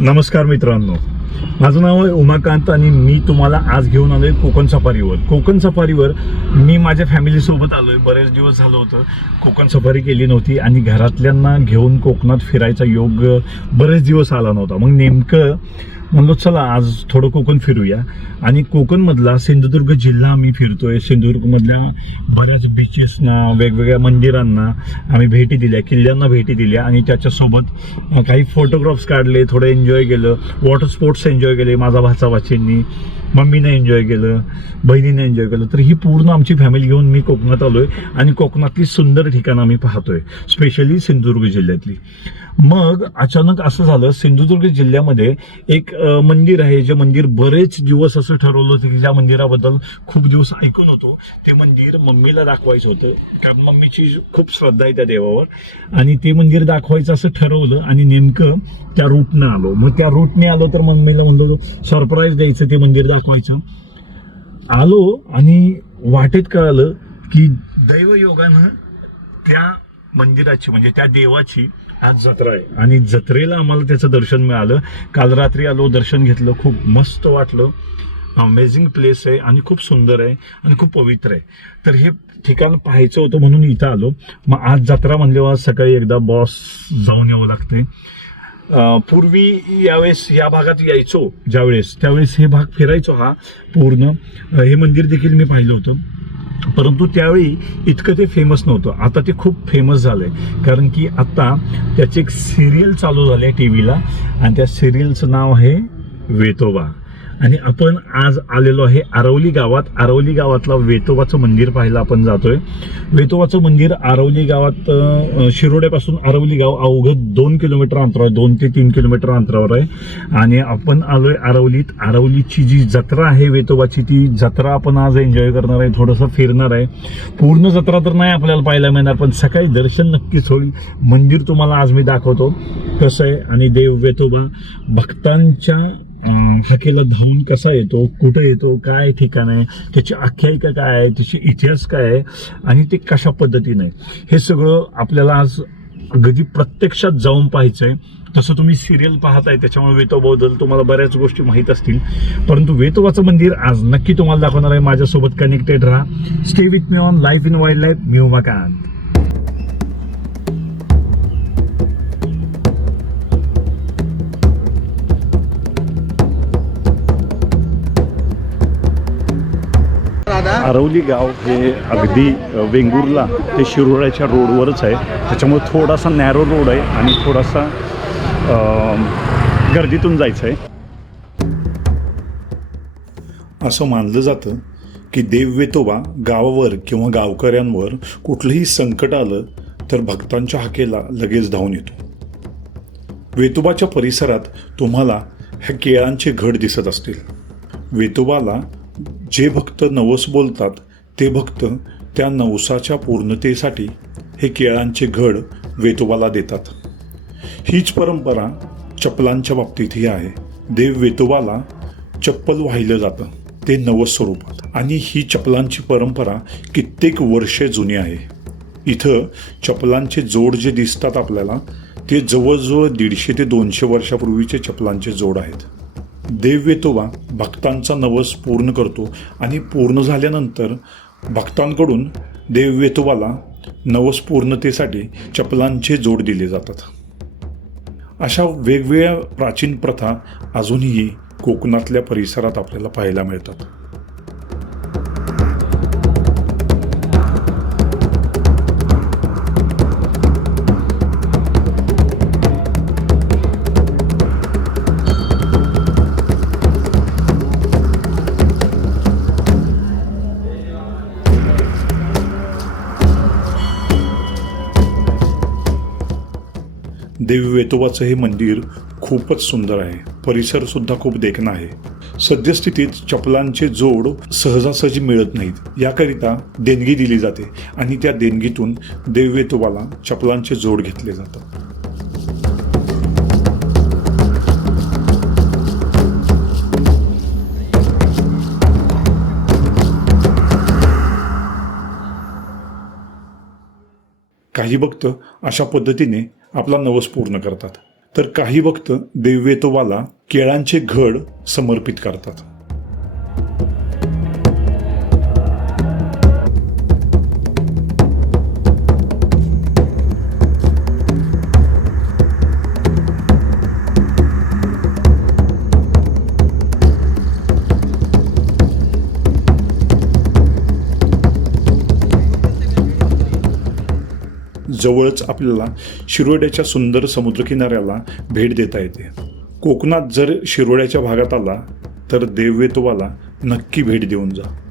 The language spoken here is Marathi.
नमस्कार मित्रांनो. माझं नाव आहे उमाकांत आणि मी तुम्हाला आज घेऊन आलो आहे कोकण सफारीवर. कोकण सफारीवर मी माझ्या फॅमिलीसोबत आलो आहे बरेच दिवस झालं होतं कोकण सफारी केली नव्हती आणि घरातल्यांना घेऊन कोकणात फिरायचा योग बरेच दिवस आला नव्हता. मग नेमकं म्हणलो चला आज थोडं कोकण फिरूया. आणि कोकणमधला सिंधुदुर्ग जिल्हा आम्ही फिरतोय. सिंधुदुर्गमधल्या बऱ्याच बीचेसना वेगवेगळ्या मंदिरांना आम्ही भेटी दिल्या किल्ल्यांना भेटी दिल्या आणि त्याच्यासोबत काही फोटोग्राफ्स काढले थोडं एन्जॉय केलं. वॉटर स्पोर्ट्स एन्जॉय केले माझा भाचा भाचींनी मम्मीने एन्जॉय केलं बहिणीने एन्जॉय केलं. तर ही पूर्ण आमची फॅमिली घेऊन मी कोकणात आलो आहे आणि कोकणातली सुंदर ठिकाणं आम्ही पाहतोय स्पेशली सिंधुदुर्ग जिल्ह्यातली. मग अचानक असं झालं सिंधुदुर्ग जिल्ह्यामध्ये एक मंदिर आहे जे मंदिर बरेच दिवस असं ठरवलं होतं की ज्या मंदिराबद्दल खूप दिवस ऐकून होतो ते मंदिर मम्मीला दाखवायचं होतं. कारण मम्मीची खूप श्रद्धा आहे त्या देवावर. आणि ते मंदिर दाखवायचं असं ठरवलं आणि नेमकं त्या रूटनं आलो. मग त्या रूटने आलो तर मम्मीला म्हणलो सरप्राईज द्यायचं ते मंदिर दाखवायचं. आलो आणि वाटेत कळालं की दैवयोगानं त्या मंदिराची म्हणजे त्या देवाची. आज जत्रा आहे. आणि जत्रेला आम्हाला त्याचं दर्शन मिळालं. काल रात्री आलो दर्शन घेतलं खूप मस्त वाटलं. अमेझिंग प्लेस आहे आणि खूप सुंदर आहे आणि खूप पवित्र आहे. तर हे ठिकाण पाहायचं होतं म्हणून इथं आलो. मग आज जत्रा म्हणल्यावर सकाळी एकदा बॉस जाऊन यावं लागते पूर्वी यावेळेस या भागात यायचो ज्यावेळेस. त्यावेळेस हे भाग फिरायचो हा पूर्ण. हे मंदिर देखील मी पाहिलं होतं. परंतु त्यावेळी इतकं ते फेमस नव्हतं. आता ते खूप फेमस झालं आहे कारण की आत्ता त्याचे एक सिरियल चालू झाले टी व्हीला आणि त्या सिरियलचं नाव आहे वेतोबा. आणि आपण आज आलेलो आहे आरवली गावात. आरवली गावातला वेतोबाचं मंदिर पाहायला आपण जातोय. वेतोबाचं मंदिर आरवली गावात शिरोड्यापासून आरवली गाव अवघं दोन किलोमीटर अंतरावर दोन ते तीन किलोमीटर अंतरावर आहे. आणि आपण आलोय आरवलीत. आरवलीची जी जत्रा आहे वेतोबाची ती जत्रा आपण आज एन्जॉय करणार आहे. थोडंसं फिरणार आहे. पूर्ण जत्रा तर नाही आपल्याला पाहायला मिळणार पण सकाळी दर्शन नक्कीच होईल. मंदिर तुम्हाला आज मी दाखवतो. कसं आहे? आणि देव वेतोबा भक्तांच्या हाकेला धावून कसा येतो कुठं येतो काय ठिकाण आहे त्याची आख्यायिका काय आहे त्याची इतिहास काय आहे आणि ते कशा पद्धतीने हे सगळं आपल्याला आज अगदी प्रत्यक्षात जाऊन पाहायचं आहे तसं तुम्ही सिरियल पाहताय त्याच्यामुळे वेतोबद्दल तुम्हाला बऱ्याच गोष्टी माहीत असतील. परंतु वेतोबाचं मंदिर आज नक्की तुम्हाला दाखवणार आहे. माझ्यासोबत कनेक्टेड राहा. Stay with me on life in wild life मी उमाकांत. आरवली गाव हे अगदी वेंगुर्ला ते शिरोळ्याच्या रोडवरच आहे. त्याच्यामुळे थोडासा नॅरो रोड आहे आणि थोडासा अ, गर्दीतून जायचं आहे असं मानलं जातं की देव वेतोबा गावावर किंवा गावकऱ्यांवर कुठलंही संकट आलं तर भक्तांच्या हाकेला लगेच धावून येतो. वेतोबाच्या परिसरात तुम्हाला ह्या केळांचे घड दिसत असतील. वेतोबाला जे भक्त नवस बोलतात ते भक्त त्या नवसाच्या पूर्णतेसाठी हे केळांचे घड वेतोबाला देतात. हीच परंपरा चप्पलांच्या बाबतीतही आहे. देव वेतोबाला चप्पल वाहिलं जातं ते नवस स्वरूपात आणि ही चप्पलांची परंपरा कित्येक वर्षे जुनी आहे. इथं चप्पलांचे जोड जे दिसतात आपल्याला ते जवळजवळ दीडशे ते दोनशे वर्षापूर्वीचे चपलांचे जोड आहेत. देव भक्तांचा नवस पूर्ण करतो आणि पूर्ण झाल्यानंतर भक्तांकडून देववेतोबाला नवस पूर्णतेसाठी चपलांचे जोड दिले जातात. अशा वेगवेगळ्या प्राचीन प्रथा अजूनही कोकणातल्या परिसरात आपल्याला पाहायला मिळतात. देवी वेतोबाचं हे मंदिर खूपच सुंदर आहे. परिसर सुद्धा खूप देखणा आहे. सद्यस्थितीत चपलांचे जोड सहजासहजी मिळत नाहीत. याकरिता देणगी दिली जाते आणि त्या देणगीतून देवी वेतोबाला चपलांचे जोड घेतले जातात. काही भक्त अशा पद्धतीने आपला नवस पूर्ण करतात. तर काही भक्त देववेतोबाला केळांचे घड समर्पित करतात. जवळच आपल्याला शिरोड्याच्या सुंदर समुद्रकिनाऱ्याला भेट देता येते. कोकणात जर शिरोड्याच्या भागात आला तर देववेतोबाला नक्की भेट देऊन जा.